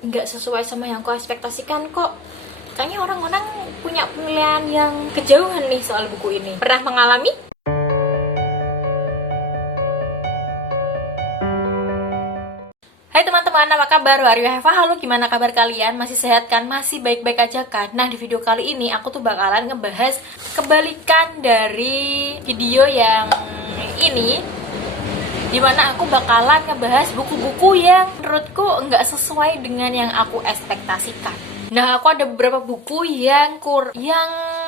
nggak sesuai sama yang aku ekspektasikan kok. Kayaknya orang-orang punya penilaian yang kejauhan nih soal buku ini. Pernah mengalami? Hai teman-teman, apa kabar? Are you have a halo, gimana kabar kalian? Masih sehat kan? Masih baik-baik aja kan? Nah, di video kali ini aku tuh bakalan ngebahas kebalikan dari video yang ini, dimana aku bakalan ngebahas buku-buku yang menurutku nggak sesuai dengan yang aku ekspektasikan. Nah, aku ada beberapa buku yang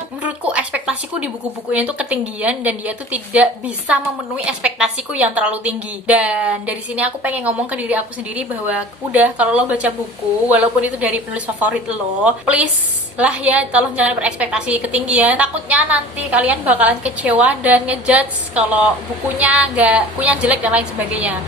menurutku ekspektasiku di buku-buku ini tuh ketinggian dan dia tuh tidak bisa memenuhi ekspektasiku yang terlalu tinggi. Dan dari sini aku pengen ngomong ke diri aku sendiri bahwa udah, kalau lo baca buku walaupun itu dari penulis favorit lo, please lah ya, tolong jangan berekspektasi ketinggian. Takutnya nanti kalian bakalan kecewa dan ngejudge kalau bukunya jelek dan lain sebagainya.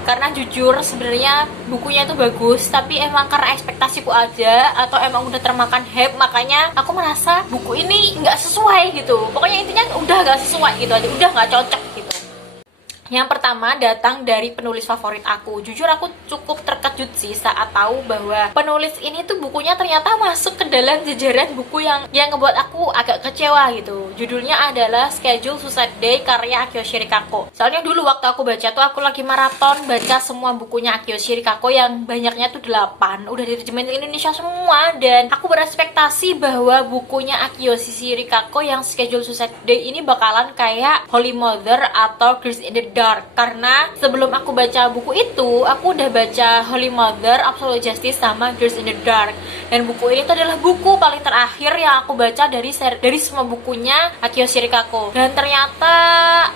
Karena jujur sebenarnya bukunya itu bagus, tapi emang karena ekspektasiku aja atau emang udah termakan hype, makanya aku merasa buku ini nggak sesuai gitu. Pokoknya intinya udah nggak sesuai gitu aja, udah nggak cocok gitu. Yang pertama datang dari penulis favorit aku. Jujur aku cukup terkejut sih saat tahu bahwa penulis ini tuh bukunya ternyata masuk ke dalam jajaran buku yang ngebuat aku agak kecewa gitu. Judulnya adalah Schedule Suicide Day karya Akio Shirikako. Soalnya dulu waktu aku baca tuh aku lagi maraton baca semua bukunya Akio Shirikako yang banyaknya tuh 8. Udah diterjemahin ke Indonesia semua dan aku berekspektasi bahwa bukunya Akio Shirikako yang Schedule Suicide Day ini bakalan kayak Holy Mother atau Girls in the Dark, karena sebelum aku baca buku itu aku udah baca Holy Mother, Absolute Justice sama Girls in the Dark, dan buku ini tuh adalah buku paling terakhir yang aku baca dari semua bukunya Akio Shirikako. Dan ternyata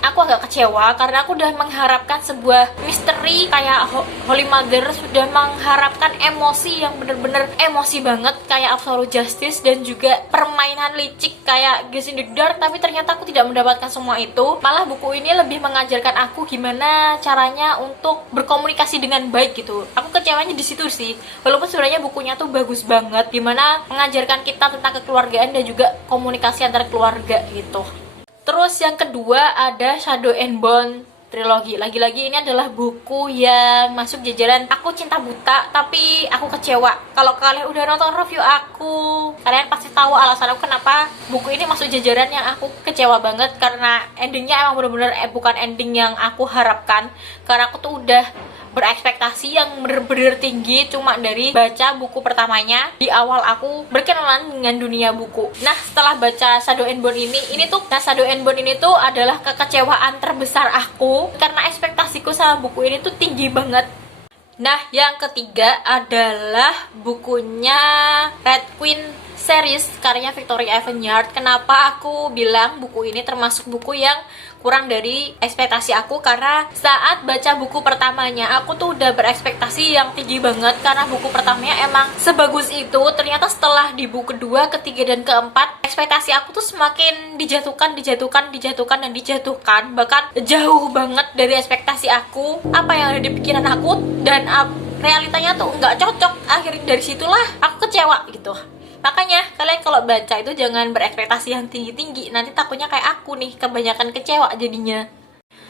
aku agak kecewa karena aku udah mengharapkan sebuah misteri kayak Holy Mother, sudah mengharapkan emosi yang bener-bener emosi banget kayak Absolute Justice dan juga permainan licik kayak Girls in the Dark, tapi ternyata aku tidak mendapatkan semua itu. Malah buku ini lebih mengajarkan aku gimana caranya untuk berkomunikasi dengan baik gitu. Aku kecewanya di situ sih. Walaupun sebenarnya bukunya tuh bagus banget, gimana mengajarkan kita tentang kekeluargaan dan juga komunikasi antar keluarga gitu. Terus yang kedua ada Shadow and Bone Trilogy. Lagi-lagi ini adalah buku yang masuk jajaran aku cinta buta, tapi aku kecewa. Kalau kalian udah nonton review aku, kalian pasti tahu alasan aku kenapa buku ini masuk jajaran yang aku kecewa banget, karena endingnya emang bener-bener bukan ending yang aku harapkan. Karena aku tuh udah berekspektasi yang bener-bener tinggi cuma dari baca buku pertamanya di awal aku berkenalan dengan dunia buku. Nah, setelah baca Shadow and Bone ini tuh Shadow and Bone ini tuh adalah kekecewaan terbesar aku karena ekspektasiku sama buku ini tuh tinggi banget. Nah, yang ketiga adalah bukunya Red Queen series karya Victoria Aveyard. Kenapa aku bilang buku ini termasuk buku yang kurang dari ekspektasi aku? Karena saat baca buku pertamanya aku tuh udah berekspektasi yang tinggi banget karena buku pertamanya emang sebagus itu. Ternyata setelah di buku kedua, ketiga, dan keempat, ekspektasi aku tuh semakin dijatuhkan dan dijatuhkan, bahkan jauh banget dari ekspektasi aku, apa yang ada di pikiran aku, dan realitanya tuh nggak cocok. Akhirnya dari situlah aku kecewa gitu. Makanya kalian kalau baca itu jangan berekspektasi yang tinggi-tinggi, nanti takutnya kayak aku nih, kebanyakan kecewa jadinya.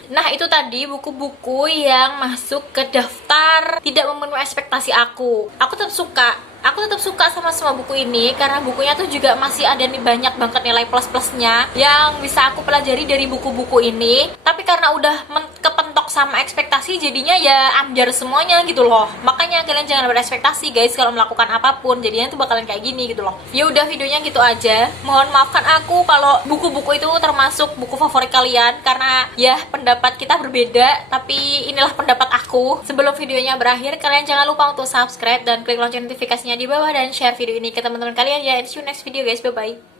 Nah, itu tadi buku-buku yang masuk ke daftar tidak memenuhi ekspektasi aku. Aku tetap suka sama semua buku ini karena bukunya tuh juga masih ada nih banyak banget nilai plus-plusnya yang bisa aku pelajari dari buku-buku ini. Tapi karena udah kepentok sama ekspektasi, jadinya ya amjar semuanya gitu loh. Makanya kalian jangan berekspektasi guys kalau melakukan apapun, jadinya tuh bakalan kayak gini gitu loh. Ya udah, videonya gitu aja. Mohon maafkan aku kalau buku-buku itu termasuk buku favorit kalian karena ya pendapat kita berbeda, tapi inilah pendapat aku. Sebelum videonya berakhir, kalian jangan lupa untuk subscribe dan klik lonceng notifikasinya di bawah dan share video ini ke teman-teman kalian ya. See you next video guys, bye bye.